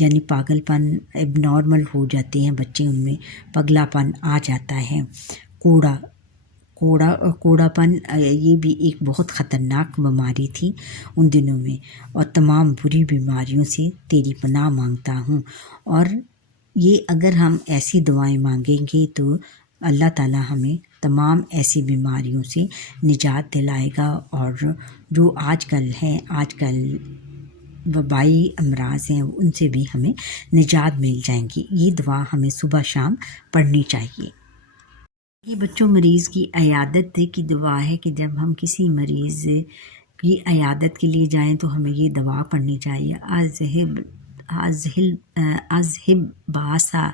یعنی پاگل پن اب نارمل ہو جاتے ہیں بچے، ان میں پگلا پن آ جاتا ہے۔ کوڑا پن یہ بھی ایک بہت خطرناک بیماری تھی ان دنوں میں، اور تمام بری بیماریوں سے تیری پناہ مانگتا ہوں۔ اور یہ اگر ہم ایسی دعائیں مانگیں گے تو اللہ تعالیٰ ہمیں تمام ایسی بیماریوں سے نجات دلائے گا، اور جو آج کل وبائی امراض ہیں ان سے بھی ہمیں نجات مل جائیں گی۔ یہ دعا ہمیں صبح شام پڑھنی چاہیے۔ یہ بچوں مریض کی عیادت کی دعا ہے کہ جب ہم کسی مریض کی عیادت کے لیے جائیں تو ہمیں یہ دعا پڑھنی چاہیے۔ اذہب باسا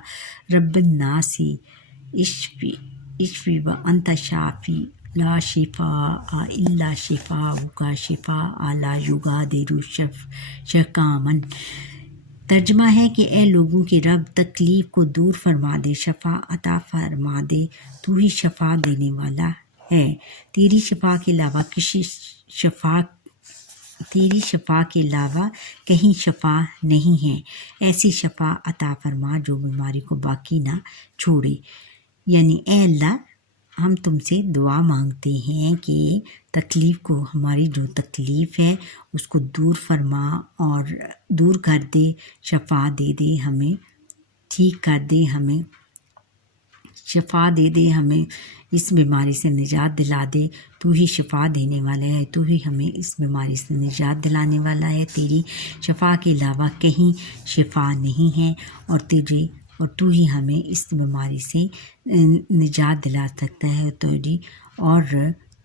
رب الناسی اشفی و انت شافی لا شفاء الا شفاؤک شفاء لا یغادر سقاما۔ ترجمہ ہے کہ اے لوگوں کے رب، تکلیف کو دور فرما دے، شفا عطا فرما دے، تو ہی شفا دینے والا ہے، تیری شفا کے علاوہ کہیں شفا نہیں ہے۔ ایسی شفا عطا فرما جو بیماری کو باقی نہ چھوڑے۔ یعنی اے اللہ، ہم تم سے دعا مانگتے ہیں کہ تکلیف کو، ہماری جو تکلیف ہے اس کو دور فرما اور دور کر دے، شفا دے دے ہمیں، ٹھیک کر دے ہمیں، شفا دے دے ہمیں، اس بیماری سے نجات دلا دے۔ تو ہی شفا دینے والا ہے، تو ہی ہمیں اس بیماری سے نجات دلانے والا ہے، تیری شفا کے علاوہ کہیں شفا نہیں ہے، اور تو ہی ہمیں اس بیماری سے نجات دلا سکتا ہے۔ اور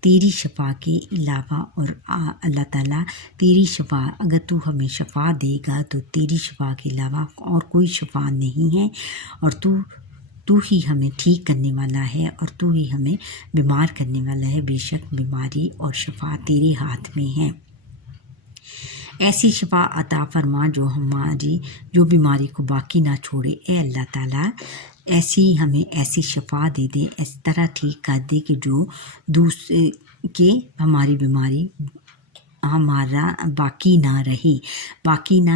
تیری شفا کے علاوہ، اور اللہ تعالیٰ تیری شفا، اگر تو ہمیں شفا دے گا تو تیری شفا کے علاوہ اور کوئی شفا نہیں ہے، اور تو ہی ہمیں ٹھیک کرنے والا ہے، اور تو ہی ہمیں بیمار کرنے والا ہے۔ بے شک بیماری اور شفا تیرے ہاتھ میں ہے۔ ایسی شفا عطا فرما جو بیماری کو باقی نہ چھوڑے۔ اے اللہ تعالیٰ، ہمیں ایسی شفا دے دے، اس طرح ٹھیک کر دے کہ ہماری بیماری ہمارا باقی نہ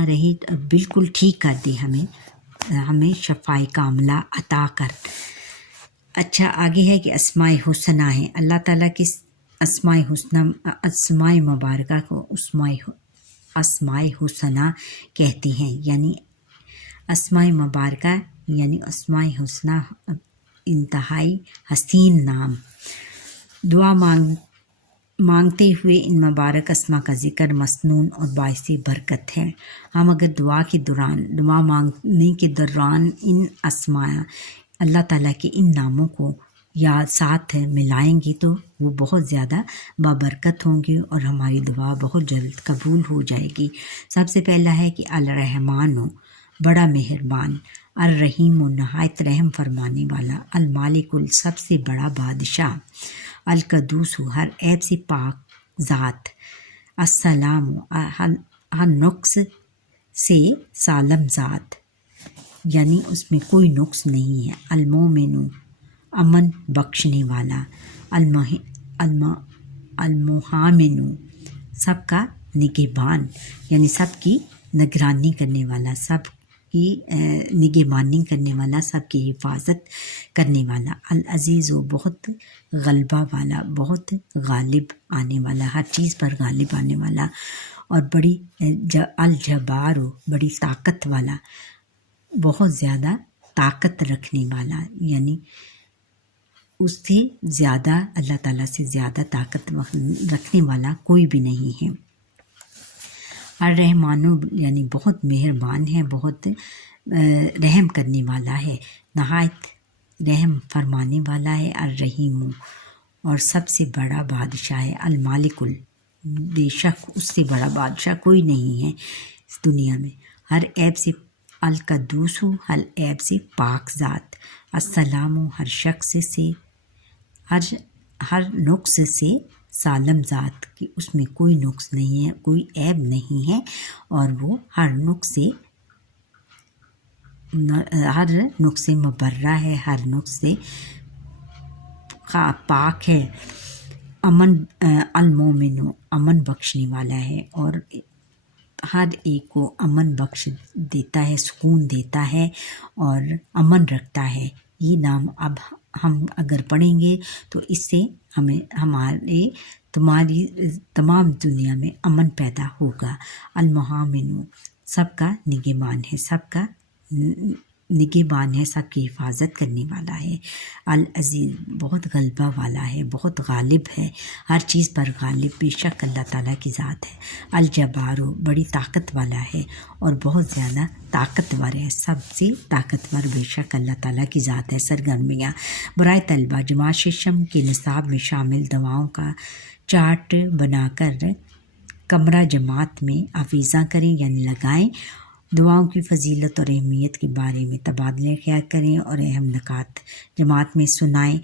رہے، بالکل ٹھیک کر دے ہمیں شفائے کاملہ عطا کر۔ اچھا، آگے ہے کہ اسماء حسنہ ہے۔ اللہ تعالیٰ کے اسماء مبارکہ کو اسماء حسنہ کہتے ہیں، یعنی اسماء مبارکہ یعنی اسماء حسنہ انتہائی حسین نام۔ دعا مانگتے ہوئے ان مبارک اسماء کا ذکر مسنون اور باعث برکت ہے۔ ہم اگر دعا مانگنے کے دوران ان اسماء اللہ تعالیٰ کے ان ناموں کو ساتھ ملائیں گی تو وہ بہت زیادہ بابرکت ہوں گی، اور ہماری دعا بہت جلد قبول ہو جائے گی۔ سب سے پہلا ہے کہ الرحمن، بڑا مہربان، الرحیم، نہایت رحم فرمانے والا، المالک، سب سے بڑا بادشاہ، القدوس، ہر عیب سے پاک ذات، السلام، ہر نقص سے سالم ذات، یعنی اس میں کوئی نقص نہیں ہے، المومن، امن بخشنے والا، المحامن، سب کا نگہبان، یعنی سب کی نگرانی کرنے والا، سب کی نگہبانی کرنے والا، سب کی حفاظت کرنے والا، العزیز، بہت غلبہ والا، بہت غالب آنے والا، ہر چیز پر غالب آنے والا، اور بڑی الجبار، بڑی طاقت والا، بہت زیادہ طاقت رکھنے والا، یعنی اس سے زیادہ، اللہ تعالیٰ سے زیادہ طاقت رکھنے والا کوئی بھی نہیں ہے۔ الرحمن، یعنی بہت مہربان ہے، بہت رحم کرنے والا ہے، نہایت رحم فرمانے والا ہے، الرحیم، اور سب سے بڑا بادشاہ ہے، المالک، بے شک اس سے بڑا بادشاہ کوئی نہیں ہے اس دنیا میں، ہر عیب سے، القدوس، ہر عیب سے پاک ذات، السلام، ہر شخص سے، ہر نقص سے سالم ذات، کہ اس میں کوئی نقص نہیں ہے، کوئی عیب نہیں ہے، اور وہ ہر نقص سے مبرہ ہے، ہر نقص سے پاک ہے، امن، المومن، امن بخشنے والا ہے، اور ہر ایک کو امن بخش دیتا ہے، سکون دیتا ہے اور امن رکھتا ہے۔ یہ نام اب ہم اگر پڑھیں گے تو اس سے ہمارے تمہاری تمام دنیا میں امن پیدا ہوگا۔ المحامن سب کا نگہبان ہے، سب کا نگہبان ہے، سب کی حفاظت کرنے والا ہے۔ العزیز بہت غلبہ والا ہے، بہت غالب ہے، ہر چیز پر غالب بے شک اللہ تعالیٰ کی ذات ہے۔ الجبار بڑی طاقت والا ہے اور بہت زیادہ طاقتور ہے، سب سے طاقتور بے شک اللہ تعالیٰ کی ذات ہے۔ سرگرمیاں برائے طلبہ جماعت ششم کے نصاب میں شامل دعاؤں کا چارٹ بنا کر کمرہ جماعت میں حفیظاں کریں یعنی لگائیں، دعاؤں کی فضیلت اور اہمیت کے بارے میں تبادلہ خیال کریں اور اہم نکات جماعت میں سنائیں۔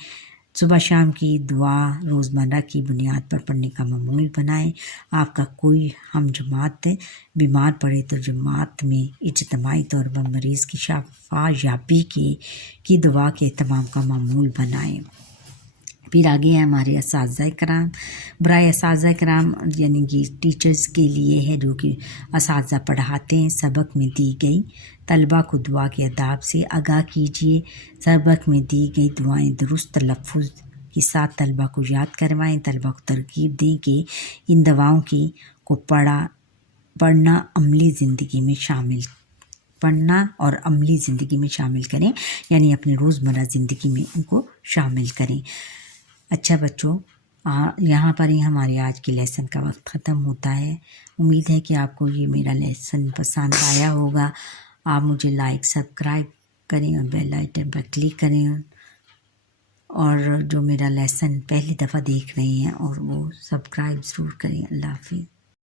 صبح شام کی دعا روزمرہ کی بنیاد پر پڑھنے کا معمول بنائیں۔ آپ کا کوئی ہم جماعت بیمار پڑے تو جماعت میں اجتماعی طور پر مریض کی شفا یابی کی دعا کے اہتمام کا معمول بنائیں۔ پھر آگے ہے ہمارے اساتذہ کرام، برائے اساتذہ کرام یعنی کہ ٹیچرز کے لیے ہے جو کہ اساتذہ پڑھاتے ہیں، سبق میں دی گئی طلبہ کو دعا کے آداب سے آگاہ کیجیے۔ سبق میں دی گئی دعائیں درست تلفظ کے ساتھ طلبہ کو یاد کروائیں، طلبہ کو ترغیب دیں کہ ان دعاؤں کو پڑھنا عملی زندگی میں شامل کریں، یعنی اپنے روزمرہ زندگی میں ان کو شامل کریں۔ اچھا بچوں، یہاں پر ہی ہمارے آج کے لیسن کا وقت ختم ہوتا ہے۔ امید ہے کہ آپ کو یہ میرا لیسن پسند آیا ہوگا۔ آپ مجھے لائک سبسکرائب کریں اور بیل آئیکن پر کلک کریں، اور جو میرا لیسن پہلی دفعہ دیکھ رہے ہیں اور وہ سبسکرائب ضرور کریں۔ اللہ حافظ۔